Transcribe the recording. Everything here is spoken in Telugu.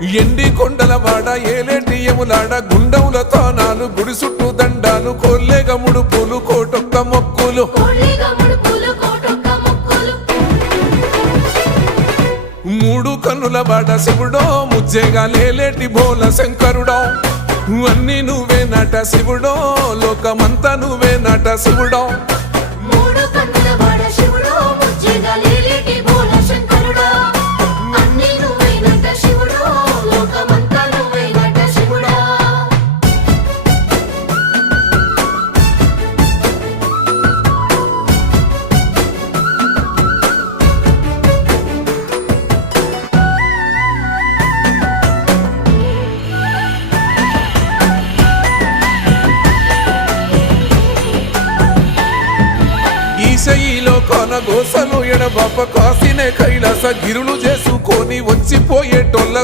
ఎండి కొండల వాడ ఏలేటి యములాడ గుండముల తానాలు గుడి చుట్టూ దండాలు కొల్లేగ ముడుపులు కోటొక్క మొక్కులు మూడు కన్నుల వాడ శివుడో ముజ్జేగా లేలేటి బోల శంకరుడో అన్ని నువ్వే నట శివుడో లోకమంతా నువ్వే నట శివుడో ఈశయిలో కొన గోసలు ఎడబాప కాసినే కైలాస గిరులు చేసుకొని వచ్చిపోయేటోళ్ళ